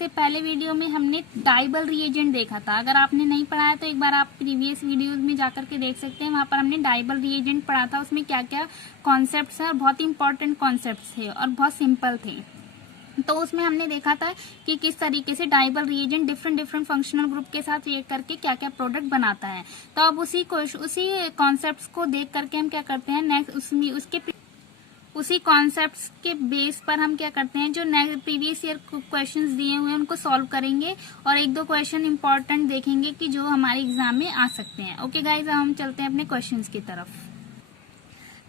इससे पहले वीडियो में हमने डाइबल रिएजेंट देखा था। अगर आपने नहीं पढ़ा है तो एक बार आप प्रीवियस वीडियोस में जाकर के देख सकते हैं। वहां पर हमने डाइबल रिएजेंट पढ़ा था, उसमें क्या क्या कॉन्सेप्ट्स है और बहुत ही इंपॉर्टेंट कॉन्सेप्ट्स थे और बहुत सिंपल थे। तो उसमें हमने देखा था कि किस तरीके से डाइबल रिएजेंट डिफरेंट फंक्शनल ग्रुप के साथ रिएक्ट करके क्या क्या प्रोडक्ट बनाता है। तो अब उसी कॉन्सेप्ट्स को देख करके हम क्या करते हैं, नेक्स्ट उसी कॉन्सेप्ट्स के बेस पर हम क्या करते हैं, जो प्रीवियस ईयर क्वेश्चंस दिए हुए हैं उनको सॉल्व करेंगे और एक दो क्वेश्चन इंपॉर्टेंट देखेंगे कि जो हमारे एग्जाम में आ सकते हैं। ओके गाइज, अब हम चलते हैं अपने क्वेश्चंस की तरफ।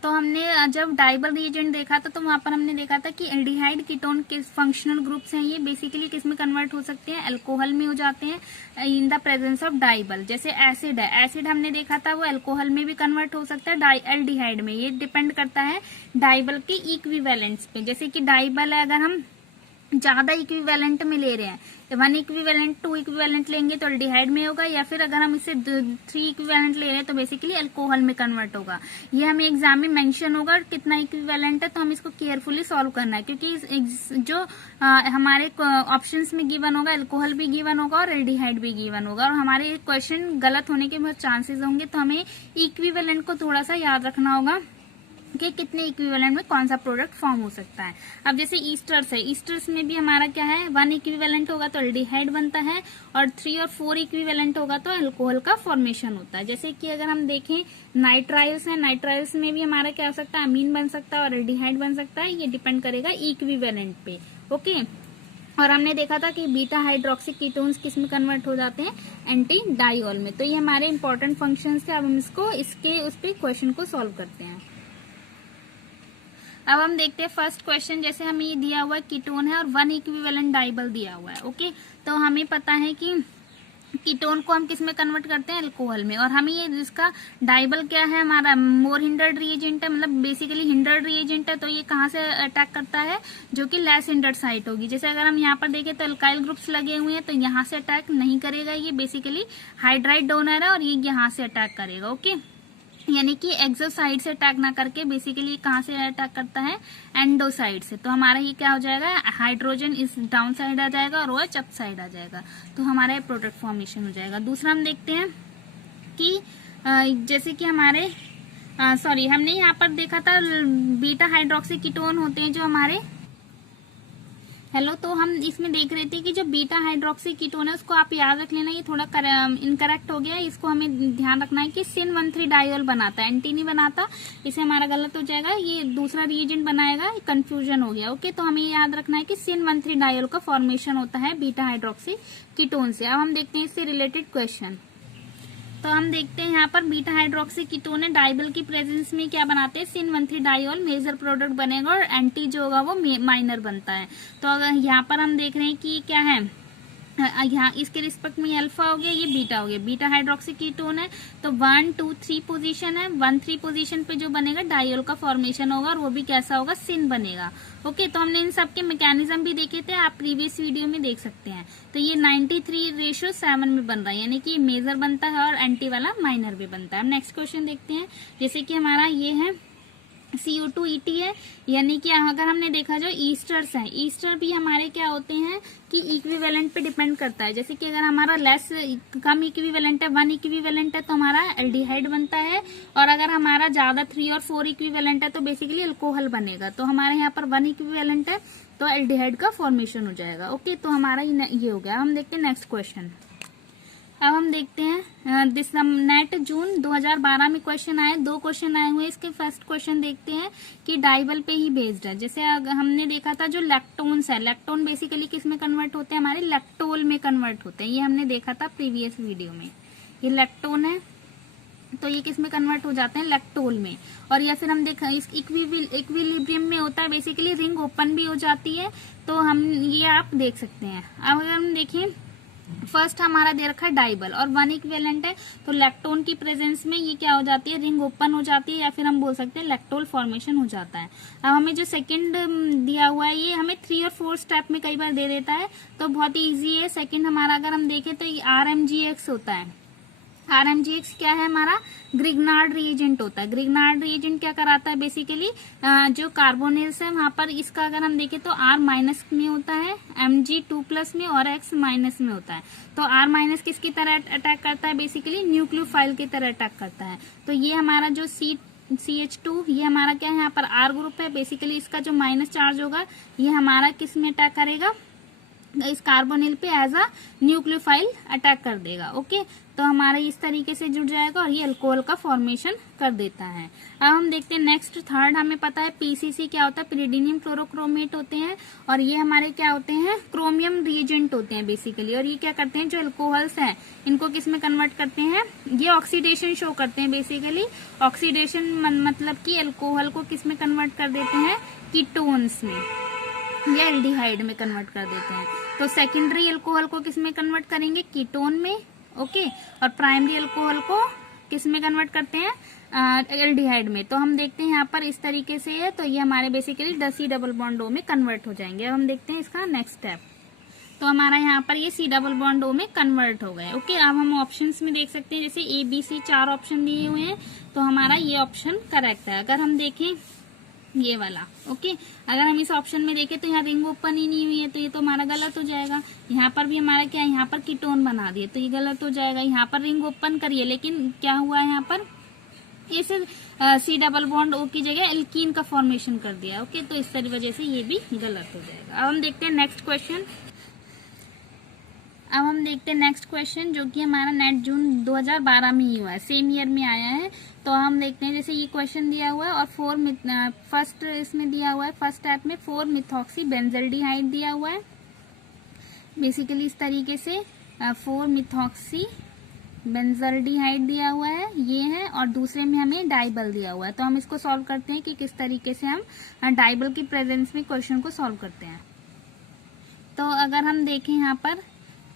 तो हमने जब डाइबल रिएजेंट देखा था तो वहां पर हमने देखा था कि एल्डिहाइड कीटोन के फंक्शनल ग्रुप्स हैं, ये बेसिकली किस में कन्वर्ट हो सकते हैं, अल्कोहल में हो जाते हैं इन द प्रेजेंस ऑफ डाइबल। जैसे एसिड है, एसिड हमने देखा था वो अल्कोहल में भी कन्वर्ट हो सकता है एल्डिहाइड में। ये डिपेंड करता है डाइबल के इक्विवेलेंट्स पे। जैसे कि डाइबल है, अगर हम ज्यादा इक्विवेलेंट में ले रहे हैं, 1 इक्विवेलेंट 2 इक्विवेलेंट लेंगे तो एल्डिहाइड में होगा, या फिर अगर हम इसे 3 इक्विवेलेंट ले रहे हैं तो बेसिकली अल्कोहल में कन्वर्ट होगा। ये हमें एग्जाम में मेंशन होगा कितना इक्विवेलेंट है, तो हम इसको केयरफुली सॉल्व करना है, क्योंकि जो हमारे ऑप्शंस में गिवन होगा अल्कोहल भी गिवन होगा और एल्डिहाइड भी गिवन होगा और हमारे क्वेश्चन गलत होने के बहुत चांसेस होंगे। तो हमें इक्विवेलेंट को थोड़ा सा याद रखना होगा कि कितने इक्विवेलेंट में कौन सा प्रोडक्ट फॉर्म हो सकता है। अब जैसे ईस्टर्स है, ईस्टर्स में भी हमारा क्या है, 1 इक्विवेलेंट होगा तो एल्डिहाइड बनता है और 3 और 4 इक्विवेलेंट होगा तो अल्कोहल का फॉर्मेशन होता है। जैसे कि अगर हम देखें नाइट्राइल्स है, नाइट्राइल्स में भी हमारा क्या हो सकता है, अमीन बन सकता है और एल्डिहाइड बन सकता है। ये डिपेंड करेगा इक्विवेलेंट पे। ओके, और हमने देखा था कि बीटा हाइड्रोक्सी कीटोन्स किस में कन्वर्ट हो जाते हैं, एंटी डाइऑल में। तो ये हमारे इंपॉर्टेंट फंक्शंस थे। अब हम इसको उस पे क्वेश्चन को सॉल्व करते हैं। अब हम देखते हैं फर्स्ट क्वेश्चन। जैसे हमें ये दिया हुआ है कीटोन है और 1 इक्विवेलेंट डाइबल दिया हुआ है। ओके, तो हमें पता है कि कीटोन को हम किस में कन्वर्ट करते हैं, अल्कोहल में। और हमें ये जिसका डाइबल क्या है, हमारा मोर हिंडर्ड रिएजेंट है, मतलब बेसिकली हिंडर्ड रिएजेंट है। तो ये कहाँ से अटैक करता है, जो कि लेस हिंडर्ड साइट होगी। जैसे अगर हम यहाँ पर देखें तो अल्काइल ग्रुप्स लगे हुए हैं, तो यहाँ से अटैक नहीं करेगा। ये बेसिकली हाइड्राइड डोनर है और ये यहाँ से अटैक करेगा। ओके, यानी कि एक्सो साइड से अटैक ना करके बेसिकली कहाँ से अटैक करता है, एंडो साइड से। तो हमारा ये क्या हो जाएगा, हाइड्रोजन इस डाउन साइड आ जाएगा और OH अप साइड आ जाएगा। तो हमारा प्रोडक्ट फॉर्मेशन हो जाएगा। दूसरा हम देखते हैं कि जैसे कि हमारे हमने यहाँ पर देखा था बीटा हाइड्रोक्सी कीटोन होते हैं जो हमारे तो हम इसमें देख रहे थे कि जो बीटा हाइड्रोक्सी कीटोन है उसको आप याद रख लेना, ये थोड़ा इनकरेक्ट हो गया है। इसको हमें ध्यान रखना है कि सिन 1,3 डाइऑल बनाता है, एंटी नहीं बनाता। इसे हमारा गलत हो जाएगा, ये दूसरा रिएजेंट बनाएगा, कंफ्यूजन हो गया। ओके, तो हमें याद रखना है कि सिन 1,3 डाइऑल का फॉर्मेशन होता है बीटा हाइड्रोक्सी कीटोन से। अब हम देखते हैं इससे रिलेटेड क्वेश्चन। तो हम देखते हैं यहाँ पर बीटा हाइड्रोक्सी कीटोन है, डाइबल की प्रेजेंस में क्या बनाते हैं, सिन 1,3 डाइऑल मेजर प्रोडक्ट बनेगा और एंटी जो होगा वो माइनर बनता है। तो अगर यहाँ पर हम देख रहे हैं कि क्या है, यहाँ इसके रिस्पेक्ट में अल्फा हो गया, ये बीटा हो गया। बीटा हाइड्रोक्सी कीटोन है तो 1, 2, 3 पोजीशन है। 1, 3 पोजीशन पे जो बनेगा डाइऑल का फॉर्मेशन होगा और वो भी कैसा होगा, सिन बनेगा। ओके, तो हमने इन सब के मैकेनिज्म भी देखे थे, आप प्रीवियस वीडियो में देख सकते हैं। तो ये 93:7 में बन रहा है, यानी कि मेजर बनता है और एंटी वाला माइनर भी बनता है। अब नेक्स्ट क्वेश्चन देखते हैं। जैसे कि हमारा ये है CO2ET है, यानी कि अगर हमने देखा जो ईस्टर्स हैं, ईस्टर भी हमारे क्या होते हैं कि इक्विवेलेंट पे डिपेंड करता है। जैसे कि अगर हमारा कम इक्विवेलेंट है, 1 इक्विवेलेंट है तो हमारा एल्डिहाइड बनता है, और अगर हमारा ज्यादा 3 और 4 इक्विवेलेंट है तो बेसिकली अल्कोहल बनेगा। तो हमारे यहाँ पर 1 इक्विवेलेंट है तो एल्डिहाइड का फॉर्मेशन हो जाएगा। ओके, तो हमारा ये हो गया। हम देखते हैं नेक्स्ट क्वेश्चन। अब हम देखते हैं नेट जून 2012 में क्वेश्चन आए, 2 क्वेश्चन आए हुए। इसके फर्स्ट क्वेश्चन देखते हैं कि डाइबल पे ही बेस्ड है। जैसे हमने देखा था जो लैक्टोन्स है, लैक्टोन बेसिकली किस में कन्वर्ट होते हैं, हमारे लैक्टोल में कन्वर्ट होते हैं। ये हमने देखा था प्रीवियस वीडियो में। ये लैक्टोन है तो ये किस में कन्वर्ट हो जाते हैं, लैक्टोल में। और या फिर हम देखा इस इक्विलिब्रियम में होता है, बेसिकली रिंग ओपन भी हो जाती है। तो हम ये आप देख सकते हैं। अब अगर हम देखें फर्स्ट हमारा दे रखा है डाइबल और 1 इक्विवेलेंट है, तो लैक्टोन की प्रेजेंस में ये क्या हो जाती है, रिंग ओपन हो जाती है, या फिर हम बोल सकते हैं लैक्टोल फॉर्मेशन हो जाता है। अब हमें जो सेकंड दिया हुआ है ये हमें 3 और 4 स्टेप में कई बार दे देता है, तो बहुत ही ईजी है। सेकंड हमारा अगर हम देखें तो ये RMGX होता है, RMGX क्या है हमारा, ग्रिग्नार्ड रिएजेंट होता है। ग्रिग्नार्ड रिएजेंट क्या कराता है बेसिकली, जो कार्बोनिल्स है वहां पर इसका अगर हम देखें तो R माइनस में होता है, Mg2+ में और X माइनस में होता है। तो R माइनस किसकी तरह अटैक करता है, बेसिकली न्यूक्लियोफाइल की तरह अटैक करता है। तो ये हमारा जो CH2 ये हमारा क्या है, यहाँ पर R ग्रुप है, बेसिकली इसका जो माइनस चार्ज होगा ये हमारा किस में अटैक करेगा, इस कार्बोनिल पे एज अ न्यूक्लियोफाइल अटैक कर देगा। ओके, तो हमारा इस तरीके से जुड़ जाएगा और ये अल्कोहल का फॉर्मेशन कर देता है। अब हम देखते हैं नेक्स्ट, थर्ड हमें पता है PCC क्या होता है, पिरिडीनियम क्लोरोक्रोमेट होते हैं, और ये हमारे क्या होते हैं, क्रोमियम रिएजेंट होते हैं बेसिकली। और ये क्या करते हैं, जो अल्कोहल्स हैं इनको किस में कन्वर्ट करते हैं, ये ऑक्सीडेशन शो करते हैं बेसिकली। ऑक्सीडेशन मतलब कि अल्कोहल को किस में कन्वर्ट कर देते हैं, कीटोन्स में या एल्डिहाइड में कन्वर्ट कर देते हैं। तो सेकेंडरी अल्कोहल को किस में कन्वर्ट करेंगे, कीटोन में। ओके, और प्राइमरी अल्कोहल को किस में कन्वर्ट करते हैं, एल्डिहाइड में। तो हम देखते हैं यहाँ पर इस तरीके से है, तो ये हमारे बेसिकली 10 डबल बॉन्ड ओ में कन्वर्ट हो जाएंगे। अब हम देखते हैं इसका नेक्स्ट स्टेप। तो हमारा यहाँ पर ये C डबल बॉन्ड O में कन्वर्ट हो गए। ओके, अब हम ऑप्शंस में देख सकते हैं, जैसे ABC 4 ऑप्शन दिए हुए हैं, तो हमारा ये ऑप्शन करेक्ट है। अगर हम देखें ये वाला, ओके, अगर हम इस ऑप्शन में देखें तो यहाँ रिंग ओपन ही नहीं हुई है, तो ये तो हमारा गलत हो जाएगा। यहाँ पर भी हमारा क्या है, यहाँ पर कीटोन बना दिए, तो ये गलत हो जाएगा। यहाँ पर रिंग ओपन करिए, लेकिन क्या हुआ है यहाँ पर, इस C डबल बॉन्ड O की जगह एल्कीन का फॉर्मेशन कर दिया। ओके, तो इस तरह वजह से ये भी गलत हो जाएगा। अब हम देखते हैं नेक्स्ट क्वेश्चन। अब हम देखते हैं नेक्स्ट क्वेश्चन, जो कि हमारा नेट जून 2012 में ही हुआ है, सेम ईयर में आया है। तो हम देखते हैं, जैसे ये क्वेश्चन दिया हुआ है और फर्स्ट इसमें दिया हुआ है, फर्स्ट स्टेप में 4 मिथॉक्सी बेंजल्डिहाइड दिया हुआ है बेसिकली इस तरीके से। 4 मिथॉक्सी बेंजल्डिहाइड दिया हुआ है ये है, और दूसरे में हमें डाइबल दिया हुआ है। तो हम इसको सॉल्व करते हैं कि किस तरीके से हम डाइबल की प्रेजेंस में क्वेश्चन को सॉल्व करते हैं। तो अगर हम देखें यहाँ पर,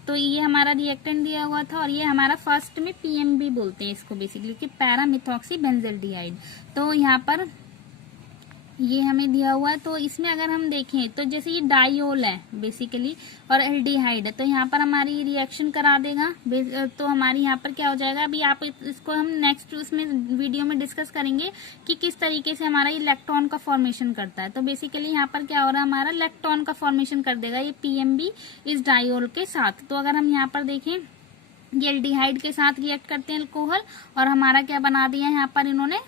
तो ये हमारा रिएक्टेंट दिया हुआ था, और ये हमारा फर्स्ट में PMB बोलते हैं इसको बेसिकली, कि पैरा मिथॉक्सी बेंजल्डिहाइड। तो यहाँ पर ये हमें दिया हुआ है। तो इसमें अगर हम देखें तो जैसे ये डाइओल है बेसिकली और एल्डिहाइड है, तो यहाँ पर हमारी रिएक्शन करा देगा। तो हमारी यहाँ पर क्या हो जाएगा, अभी आप इसको हम नेक्स्ट उसमें वीडियो में डिस्कस करेंगे कि किस तरीके से हमारा ये इलेक्ट्रॉन का फॉर्मेशन करता है। तो बेसिकली यहाँ पर क्या हो रहा है, हमारा इलेक्ट्रॉन का फॉर्मेशन कर देगा ये PMB इस डाइओल के साथ। तो अगर हम यहाँ पर देखें, ये एल्डिहाइड के साथ रिएक्ट करते हैं अल्कोहल, और हमारा क्या बना दिया यहाँ पर इन्होंने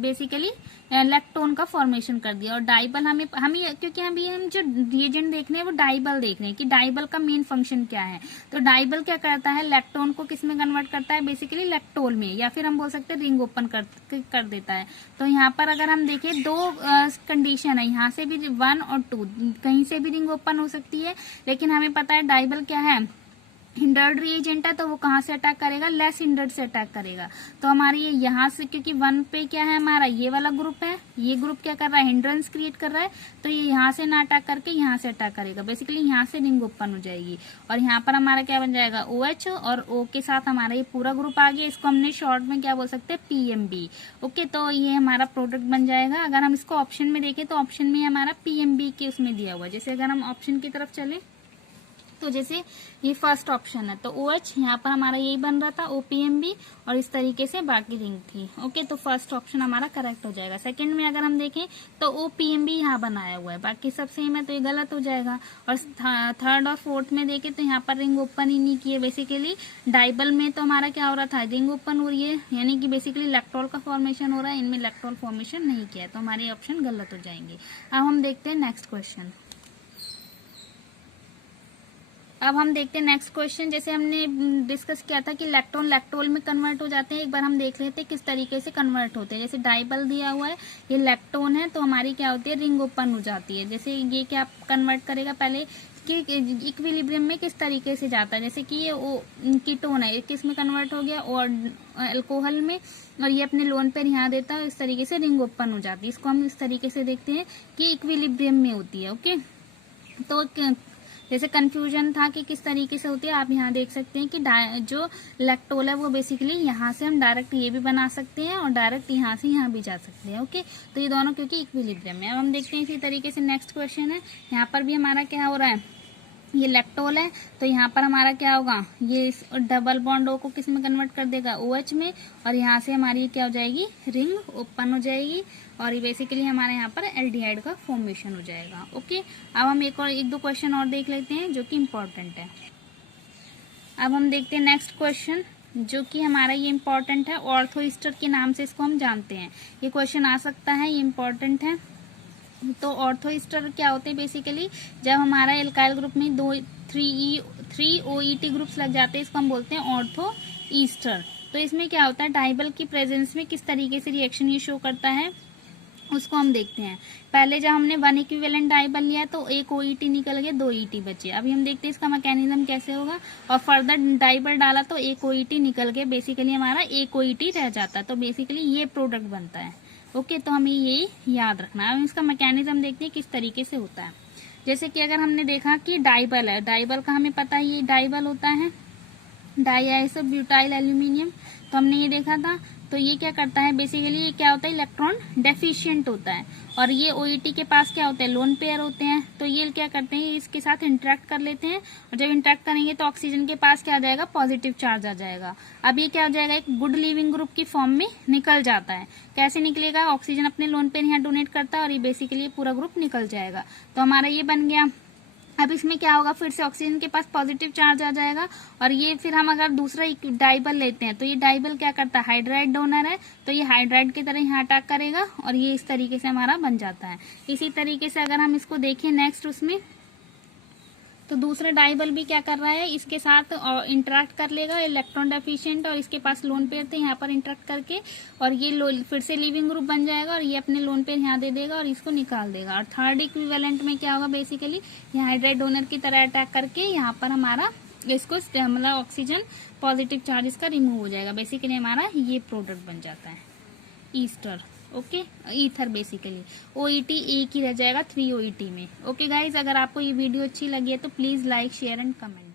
बेसिकली लैक्टोन का फॉर्मेशन कर दिया। और डाइबल हमें क्योंकि अभी हम जो रिएजेंट देख रहे हैं वो डाइबल देख रहे हैं कि डाइबल का मेन फंक्शन क्या है। तो डाइबल क्या करता है, लैक्टोन को किस में कन्वर्ट करता है, बेसिकली लैक्टोल में, या फिर हम बोल सकते हैं रिंग ओपन कर देता है। तो यहाँ पर अगर हम देखें 2 कंडीशन है, यहाँ से भी 1 और 2, कहीं से भी रिंग ओपन हो सकती है, लेकिन हमें पता है डाइबल क्या है, हिंडर्ड रिएजेंट है, तो वो कहाँ से अटैक करेगा, लेस हिंडर्ड से अटैक करेगा। तो हमारी ये यहाँ से, क्योंकि 1 पे क्या है हमारा ये वाला ग्रुप है, ये ग्रुप क्या कर रहा है, हिंड्रेंस क्रिएट कर रहा है, तो ये यहाँ से ना अटैक करके यहाँ से अटैक करेगा, बेसिकली यहाँ से रिंग ओपन हो जाएगी। और यहाँ पर हमारा क्या बन जाएगा, OH, और O के साथ हमारा ये पूरा ग्रुप आ गया, इसको हमने शॉर्ट में क्या बोल सकते हैं, PMB। ओके, तो ये हमारा प्रोडक्ट बन जाएगा। अगर हम इसको ऑप्शन में देखें तो ऑप्शन में हमारा PMB के उसमें दिया हुआ है। जैसे अगर हम ऑप्शन की तरफ चले, तो जैसे ये फर्स्ट ऑप्शन है, तो OH यहाँ पर हमारा यही बन रहा था, OPMB, और इस तरीके से बाकी रिंग थी। ओके, तो फर्स्ट ऑप्शन हमारा करेक्ट हो जाएगा। सेकंड में अगर हम देखें तो OPMB यहाँ बनाया हुआ है, बाकी सब सेम है, तो ये गलत हो जाएगा। और थर्ड और फोर्थ में देखें तो यहाँ पर रिंग ओपन ही नहीं किए, बेसिकली डाइबल में तो हमारा क्या हो रहा था, रिंग ओपन हो रही है, यानी कि बेसिकली लैक्टोल का फॉर्मेशन हो रहा है, इनमें लैक्टोल फॉर्मेशन नहीं किया है, तो हमारे ऑप्शन गलत हो जाएंगे। अब हम देखते हैं नेक्स्ट क्वेश्चन। अब हम देखते हैं नेक्स्ट क्वेश्चन। जैसे हमने डिस्कस किया था कि लैक्टोन लैक्टोल में कन्वर्ट हो जाते हैं, एक बार हम देख लेते हैं किस तरीके से कन्वर्ट होते हैं। जैसे डाइबल दिया हुआ है, ये लैक्टोन है, तो हमारी क्या होती है, रिंग ओपन हो जाती है। जैसे ये क्या कन्वर्ट करेगा, पहले कि इक्विलिब्रियम में किस तरीके से जाता है, जैसे कि ये कीटोन है, किस में कन्वर्ट हो गया, और अल्कोहल में, और ये अपने लोन पर यहाँ देता है, इस तरीके से रिंग ओपन हो जाती है। इसको हम इस तरीके से देखते हैं कि इक्विलिब्रियम में होती है। ओके, तो जैसे कंफ्यूजन था कि किस तरीके से होती है, आप यहाँ देख सकते हैं कि जो लैक्टोल है वो बेसिकली यहाँ से हम डायरेक्ट ये भी बना सकते हैं और डायरेक्ट यहाँ से यहाँ भी जा सकते हैं। ओके, तो ये दोनों क्योंकि इक्विलिब्रियम में। अब हम देखते हैं इसी तरीके से नेक्स्ट क्वेश्चन है, यहाँ पर भी हमारा क्या हो रहा है, ये लैक्टोल है, तो यहाँ पर हमारा क्या होगा, ये इस डबल बॉन्ड O को किस में कन्वर्ट कर देगा, OH में, और यहाँ से हमारी क्या हो जाएगी, रिंग ओपन हो जाएगी, और ये बेसिकली हमारे यहाँ पर एल्डिहाइड का फॉर्मेशन हो जाएगा। ओके, अब हम एक दो क्वेश्चन और देख लेते हैं जो कि इम्पोर्टेंट है। अब हम देखते हैं नेक्स्ट क्वेश्चन, जो कि हमारा ये इम्पोर्टेंट है, ऑर्थोईस्टर के नाम से इसको हम जानते हैं। ये क्वेश्चन आ सकता है, ये इम्पोर्टेंट है। तो ऑर्थोईस्टर क्या होते हैं, बेसिकली जब हमारा एल्काइल ग्रुप में 3 OET ग्रुप्स लग जाते हैं, इसको हम बोलते हैं ऑर्थोईस्टर। तो इसमें क्या होता है, डाइबल की प्रेजेंस में किस तरीके से रिएक्शन ये शो करता है उसको हम देखते हैं। पहले जब हमने 1 इक्विवेलेंट डाइबल लिया तो 1 OET निकल गया, 2 ET बचे। अभी हम देखते हैं इसका मैकेनिज्म कैसे होगा, और फर्दर डाइबल डाला तो 1 OET निकल गया, बेसिकली हमारा 1 OET रह जाता है, तो बेसिकली ये प्रोडक्ट बनता है। ओके, तो हमें ये याद रखना है। अब इसका मैकेनिज्म देखते हैं किस तरीके से होता है। जैसे कि अगर हमने देखा कि डाइबल है, डाइबल का हमें पता है, ये डाइबल होता है डाईआइसो ब्यूटाइल एल्यूमिनियम, तो हमने ये देखा था। तो ये क्या करता है, बेसिकली ये क्या होता है, इलेक्ट्रॉन डेफिशिएंट होता है, और ये OET के पास क्या होते हैं, लोन पेयर होते हैं। तो ये क्या करते हैं, इसके साथ इंटरेक्ट कर लेते हैं, और जब इंटरेक्ट करेंगे तो ऑक्सीजन के पास क्या आ जाएगा, पॉजिटिव चार्ज आ जाएगा। अब ये क्या हो जाएगा, एक गुड लिविंग ग्रुप की फॉर्म में निकल जाता है। कैसे निकलेगा, ऑक्सीजन अपने लोन पेयर यहाँ डोनेट करता है, और ये बेसिकली पूरा ग्रुप निकल जाएगा। तो हमारा ये बन गया। अब इसमें क्या होगा, फिर से ऑक्सीजन के पास पॉजिटिव चार्ज आ जाएगा, और ये फिर हम अगर दूसरा डाइबल लेते हैं तो ये डाइबल क्या करता है, हाइड्राइड डोनर है, तो ये हाइड्राइड की तरह यहाँ अटैक करेगा, और ये इस तरीके से हमारा बन जाता है। इसी तरीके से अगर हम इसको देखें नेक्स्ट उसमें, तो दूसरा डाइबल भी क्या कर रहा है, इसके साथ इंटरेक्ट कर लेगा, इलेक्ट्रॉन डेफिशिएंट, और इसके पास लोन पेयर थे, यहाँ पर इंटरेक्ट करके, और ये फिर से लिविंग ग्रुप बन जाएगा, और ये अपने लोन पेयर यहाँ दे देगा और इसको निकाल देगा। और थर्ड इक्विवेलेंट में क्या होगा, बेसिकली यहाँ हाइड्राइड डोनर की तरह अटैक करके यहाँ पर हमारा इसको मतलब ऑक्सीजन पॉजिटिव चार्ज इसका रिमूव हो जाएगा। बेसिकली हमारा ये प्रोडक्ट बन जाता है Easter. Okay, ether basically OET एक ही रह जाएगा 3 OET में। ओके गाइज, अगर आपको ये वीडियो अच्छी लगी है तो please like share and comment.